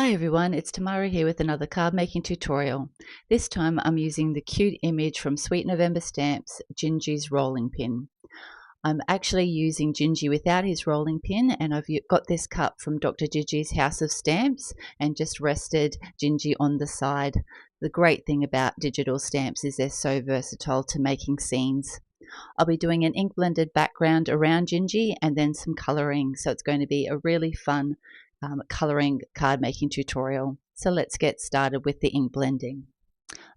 Hi everyone, it's Tamara here with another card making tutorial. This time I'm using the cute image from Sweet November Stamps, Gingy's rolling pin. I'm actually using Gingy without his rolling pin, and I've got this cut from Dr. Digi's House of Stamps and just rested Gingy on the side. The great thing about digital stamps is they're so versatile to making scenes. I'll be doing an ink blended background around Gingy and then some colouring, so it's going to be a really fun colouring card making tutorial. So let's get started with the ink blending.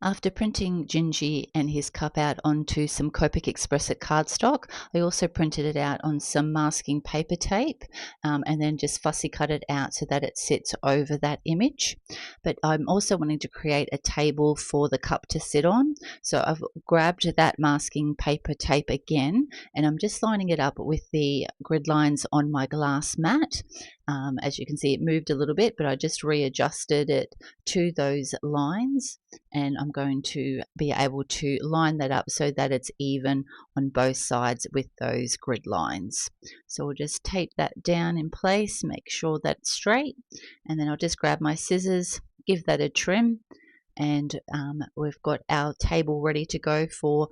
After printing Gingy and his cup out onto some Copic XPress cardstock, I also printed it out on some masking paper tape and then just fussy cut it out so that it sits over that image. But I'm also wanting to create a table for the cup to sit on. So I've grabbed that masking paper tape again and I'm just lining it up with the grid lines on my glass mat. As you can see, it moved a little bit, but I just readjusted it to those lines, and I'm going to be able to line that up so that it's even on both sides with those grid lines. So we'll just tape that down in place, make sure that's straight, and then I'll just grab my scissors, give that a trim, and we've got our table ready to go for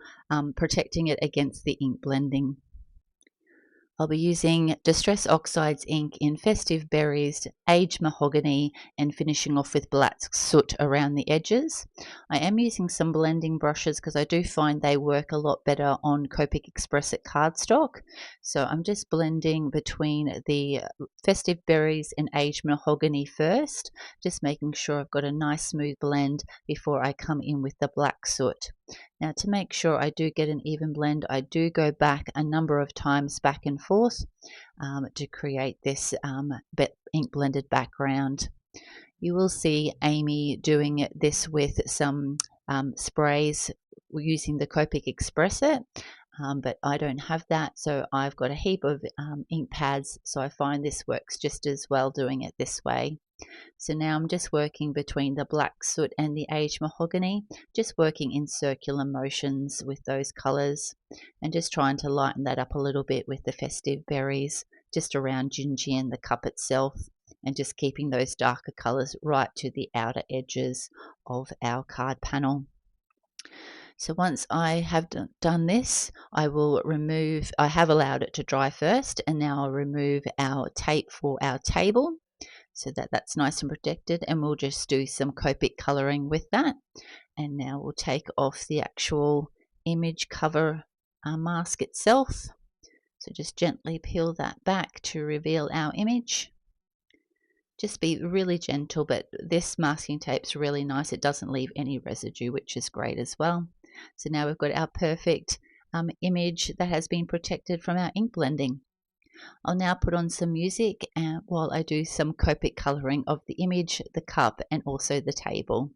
protecting it against the ink blending. I'll be using Distress Oxides ink in Festive Berries, Aged Mahogany, and finishing off with black soot around the edges. I am using some blending brushes because I do find they work a lot better on Copic XPress cardstock. So I'm just blending between the Festive Berries and Aged Mahogany first, just making sure I've got a nice smooth blend before I come in with the black soot. Now, to make sure I do get an even blend, I do go back a number of times back and forth to create this ink blended background. You will see Amy doing this with some sprays using the Copic XPress, but I don't have that, so I've got a heap of ink pads, so I find this works just as well doing it this way. So now I'm just working between the black soot and the aged mahogany, just working in circular motions with those colours and just trying to lighten that up a little bit with the festive berries just around Gingy and the cup itself, and just keeping those darker colours right to the outer edges of our card panel. So once I have done this, I have allowed it to dry first, and now I'll remove our tape for our table, so that that's nice and protected, and we'll just do some Copic colouring with that. And now we'll take off the actual image cover mask itself. So just gently peel that back to reveal our image. Just be really gentle, but this masking tape's really nice. It doesn't leave any residue, which is great as well. So now we've got our perfect image that has been protected from our ink blending. I'll now put on some music while I do some Copic colouring of the image, the cup, and also the table.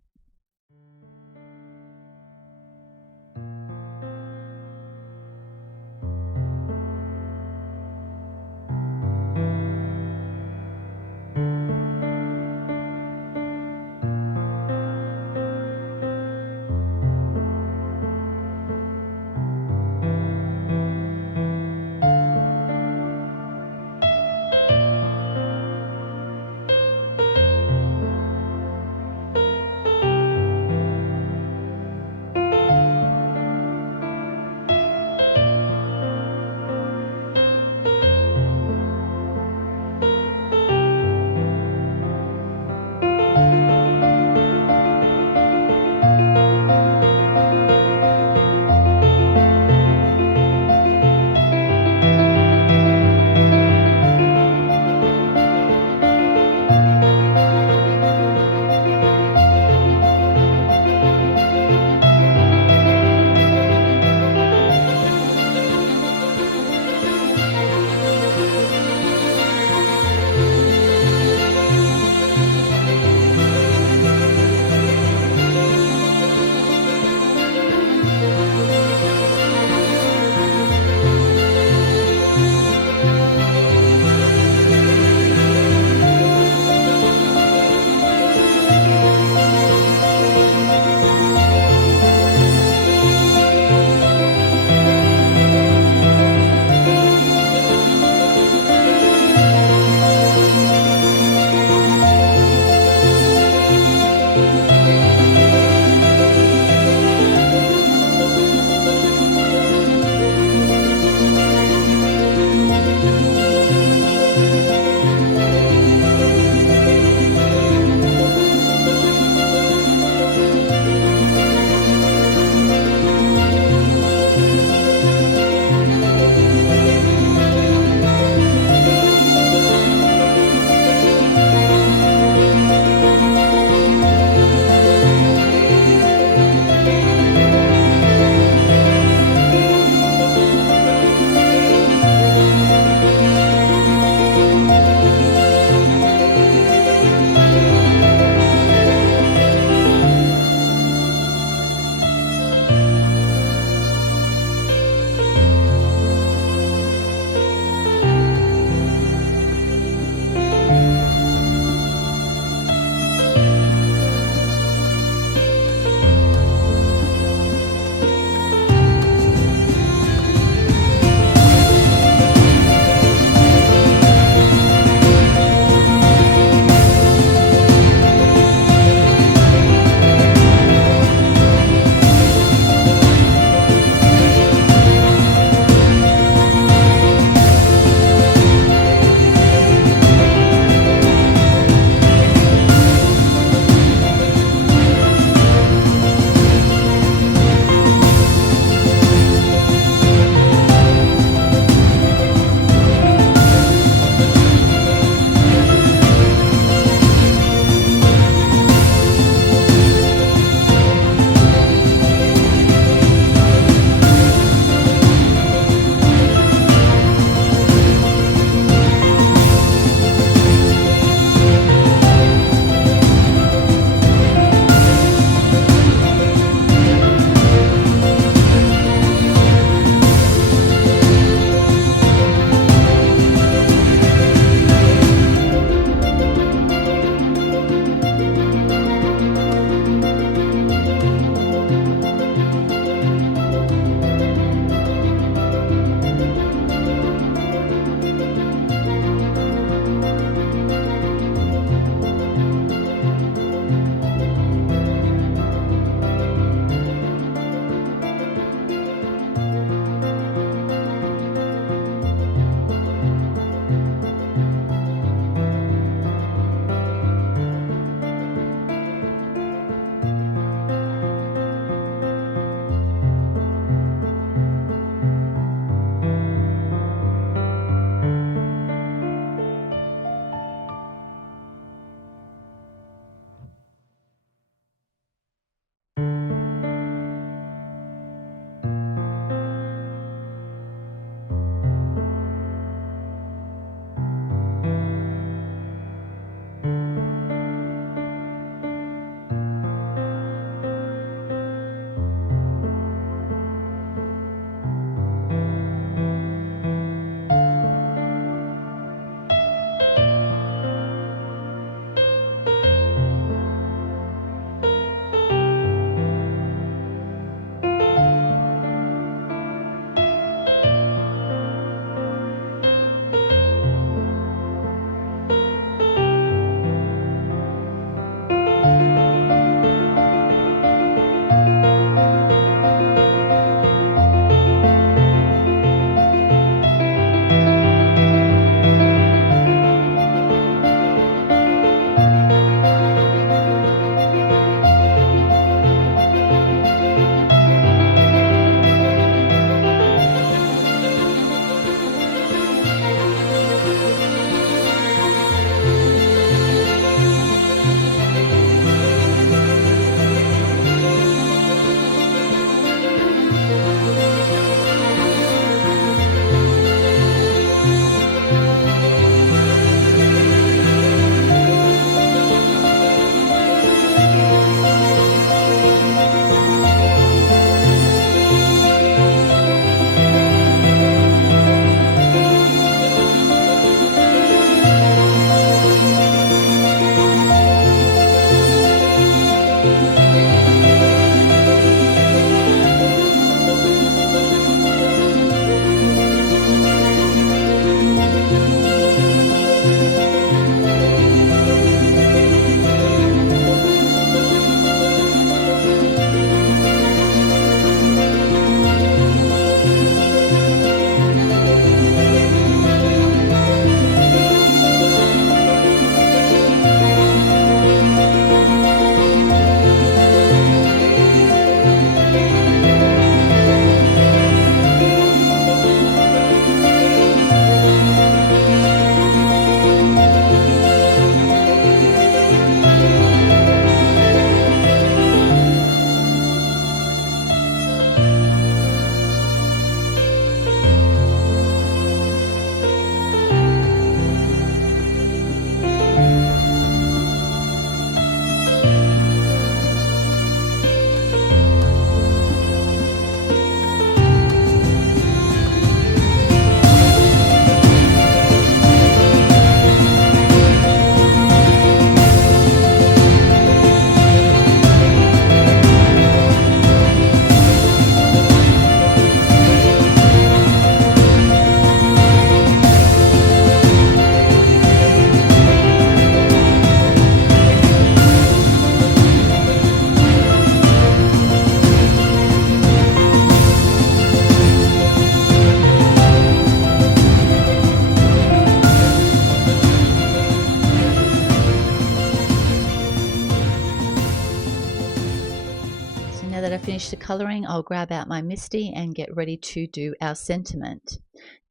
I finish the colouring, I'll grab out my Misty and get ready to do our sentiment.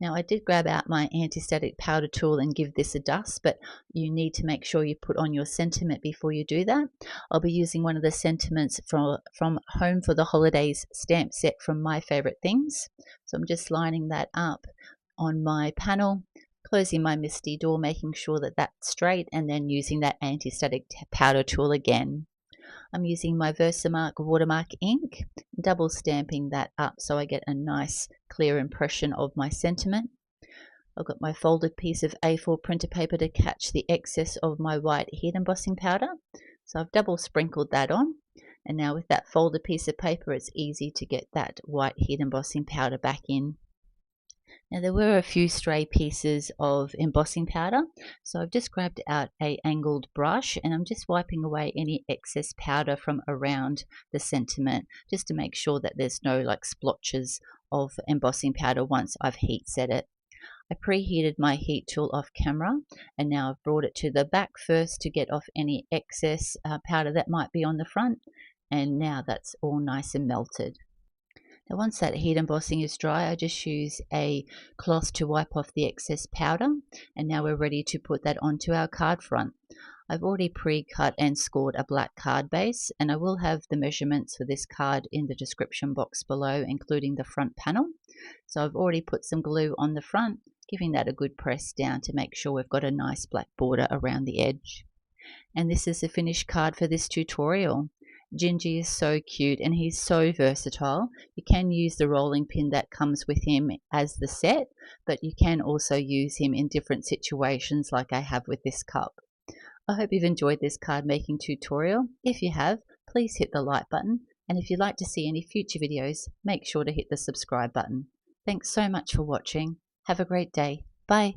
Now I did grab out my anti-static powder tool and give this a dust, but you need to make sure you put on your sentiment before you do that. I'll be using one of the sentiments from Home for the Holidays stamp set from My Favourite Things. So I'm just lining that up on my panel, closing my Misty door, making sure that that's straight, and then using that anti-static powder tool again. I'm using my Versamark Watermark ink, double stamping that up so I get a nice clear impression of my sentiment. I've got my folded piece of A4 printer paper to catch the excess of my white heat embossing powder. So I've double sprinkled that on, and now with that folded piece of paper it's easy to get that white heat embossing powder back in. Now there were a few stray pieces of embossing powder, so I've just grabbed out a angled brush and I'm just wiping away any excess powder from around the sentiment, just to make sure that there's no like splotches of embossing powder once I've heat set it. I preheated my heat tool off camera, and now I've brought it to the back first to get off any excess powder that might be on the front, and now that's all nice and melted. Now once that heat embossing is dry, I just use a cloth to wipe off the excess powder, and now we're ready to put that onto our card front. I've already pre-cut and scored a black card base, and I will have the measurements for this card in the description box below, including the front panel. So I've already put some glue on the front, giving that a good press down to make sure we've got a nice black border around the edge. And this is the finished card for this tutorial. Gingy is so cute and he's so versatile. You can use the rolling pin that comes with him as the set, but you can also use him in different situations like I have with this cup. I hope you've enjoyed this card making tutorial. If you have, please hit the like button, and if you'd like to see any future videos, make sure to hit the subscribe button. Thanks so much for watching. Have a great day. Bye.